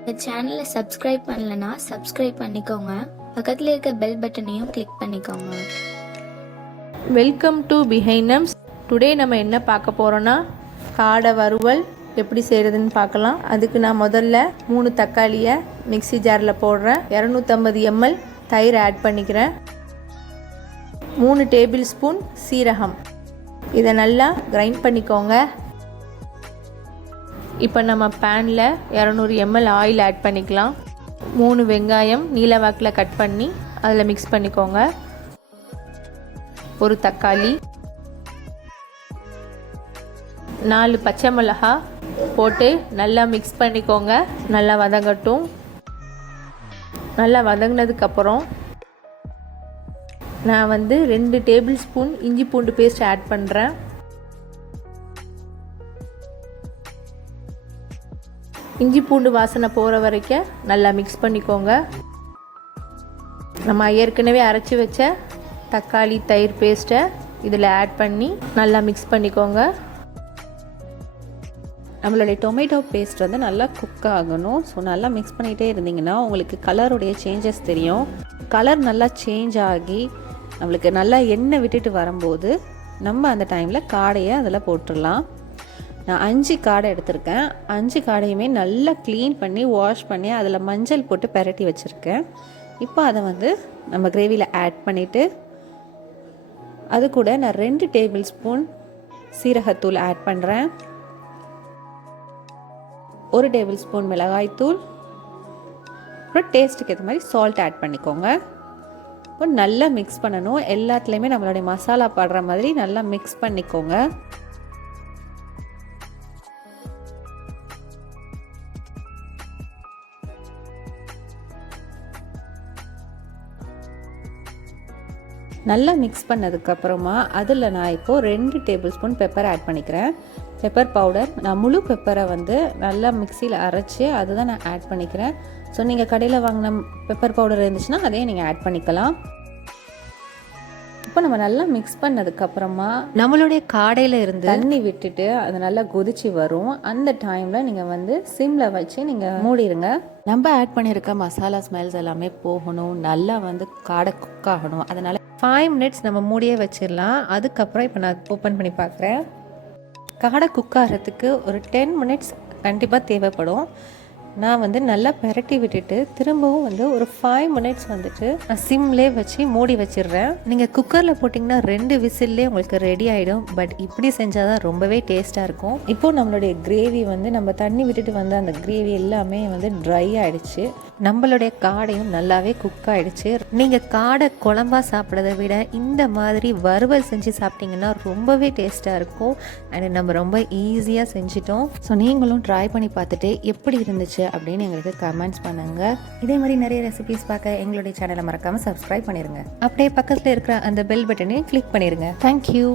இந்த சேனலை சப்ஸ்கிரைப் பண்ணலனா சப்ஸ்கிரைப் பண்ணிக்கோங்க. பக்கத்தில் இருக்க பெல் பட்டனையும் கிளிக் பண்ணிக்கோங்க. Welcome to பிஹைனம்ஸ். டுடே நம்ம என்ன பார்க்க போகிறோன்னா காடை வறுவல் எப்படி செய்கிறதுன்னு பார்க்கலாம். அதுக்கு நான் முதல்ல 3 தக்காளியை மிக்ஸி ஜாரில் போடுறேன். 250 ml தயிர் ஆட் பண்ணிக்கிறேன். 3 டேபிள் ஸ்பூன் சீரகம். இதை நல்லா கிரைண்ட் பண்ணிக்கோங்க. இப்போ நம்ம பேனில் 200 ml ஆயில் ஆட் பண்ணிக்கலாம். 3 வெங்காயம் நீல வாக்கில் கட் பண்ணி அதில் மிக்ஸ் பண்ணிக்கோங்க. 1 தக்காளி, 4 பச்சை மிளகாய் போட்டு நல்லா மிக்ஸ் பண்ணிக்கோங்க. நல்லா வதங்கட்டும். நல்லா வதங்கினதுக்கப்புறம் நான் 2 டேபிள் ஸ்பூன் இஞ்சி பூண்டு பேஸ்ட் ஆட் பண்ணுறேன். இஞ்சி பூண்டு வாசனை போகிற வரைக்கும் நல்லா மிக்ஸ் பண்ணிக்கோங்க. நம்ம ஏற்கனவே அரைச்சி வச்ச தக்காளி தயிர் பேஸ்ட்டை இதில் ஆட் பண்ணி நல்லா மிக்ஸ் பண்ணிக்கோங்க. நம்மளுடைய டொமேட்டோ பேஸ்ட் நல்லா குக் ஆகணும். ஸோ நல்லா மிக்ஸ் பண்ணிகிட்டே இருந்தீங்கன்னா உங்களுக்கு கலருடைய சேஞ்சஸ் தெரியும். கலர் நல்லா சேஞ்ச் ஆகி நம்மளுக்கு நல்லா எண்ணெய் விட்டுட்டு வரும்போது நம்ம அந்த டைமில் காடையை அதில் போட்டுடலாம். நான் 5 காடை எடுத்திருக்கேன். 5 காடையுமே நல்லா க்ளீன் பண்ணி வாஷ் பண்ணி அதில் மஞ்சள் போட்டு பெரட்டி வச்சுருக்கேன். இப்போ அதை நம்ம கிரேவியில் ஆட் பண்ணிவிட்டு அது கூட நான் 2 டேபிள் ஸ்பூன் சீரகத்தூள் ஆட் பண்ணுறேன். 1 டேபிள் ஸ்பூன் மிளகாய்த்தூள், அப்புறம் டேஸ்ட்டுக்கு ஏற்ற மாதிரி சால்ட் ஆட் பண்ணிக்கோங்க. இப்போ நல்லா மிக்ஸ் பண்ணணும். எல்லாத்துலேயுமே நம்மளுடைய மசாலா படுற மாதிரி நல்லா மிக்ஸ் பண்ணிக்கோங்க. நல்லா மிக்ஸ் பண்ணதுக்கப்புறமா அதில் நான் இப்போது 2 டேபிள் ஸ்பூன் பெப்பர் ஆட் பண்ணிக்கிறேன். பெப்பர் பவுடர் நான் முழு பெப்பரை நல்லா மிக்சியில் அரைச்சி அதுதான் நான் ஆட் பண்ணிக்கிறேன். ஸோ நீங்கள் கடையில் வாங்கின பெப்பர் பவுடர் இருந்துச்சுன்னா அதையும் நீங்கள் ஆட் பண்ணிக்கலாம். இப்போ நம்ம நல்லா மிக்ஸ் பண்ணதுக்கப்புறமா நம்மளுடைய காடையில் இருந்து தண்ணி விட்டுட்டு அது நல்லா கொதிச்சு வரும். அந்த டைமில் நீங்கள் சிம்மில் வச்சு நீங்கள் மூடிடுங்க. நம்ம ஆட் பண்ணியிருக்க மசாலா ஸ்மெல்ஸ் எல்லாமே போகணும். நல்லா காடை குக் ஆகணும். அதனால் 5 மினிட்ஸ் நம்ம மூடியே வச்சிடலாம். அதுக்கப்புறம் இப்போ நான் ஓப்பன் பண்ணி பார்க்குறேன். காடை குக் ஆகிறதுக்கு ஒரு 10 மினிட்ஸ் கண்டிப்பாக தேவைப்படும். நான் நல்லா பெரட்டி விட்டுட்டு திரும்பவும் ஒரு 5 மினிட்ஸ் சிம்லே வச்சு மூடி வச்சிடுறேன். நீங்கள் குக்கரில் போட்டிங்கன்னா 2 விசில்லே உங்களுக்கு ரெடி ஆகிடும். பட் இப்படி செஞ்சால் தான் ரொம்பவே டேஸ்ட்டாக இருக்கும். இப்போது நம்மளுடைய கிரேவி நம்ம தண்ணி விட்டுட்டு அந்த கிரேவி எல்லாமே ட்ரை ஆகிடுச்சு. நம்மளுடைய காடையும் நல்லாவே குக் ஆகிடுச்சு. நீங்கள் காடை குழம்பா சாப்பிட்றத விட இந்த மாதிரி வறுவல் செஞ்சு சாப்பிட்டிங்கன்னா ரொம்பவே டேஸ்ட்டாக இருக்கும். அண்ட் நம்ம ரொம்ப ஈஸியாக செஞ்சிட்டோம். ஸோ நீங்களும் ட்ரை பண்ணி பார்த்துட்டு எப்படி இருந்துச்சு அப்படின்னு எங்களுக்கு கமெண்ட்ஸ் பண்ணுங்க. இதே மாதிரி நிறைய ரெசிபிஸ் பார்க்க எங்களுடைய சேனலை மறக்காமல் சப்ஸ்கிரைப் பண்ணிடுங்க. அப்படியே பக்கத்தில் இருக்கிற அந்த பெல் பட்டனையும் கிளிக் பண்ணிடுங்க. தேங்க்யூ.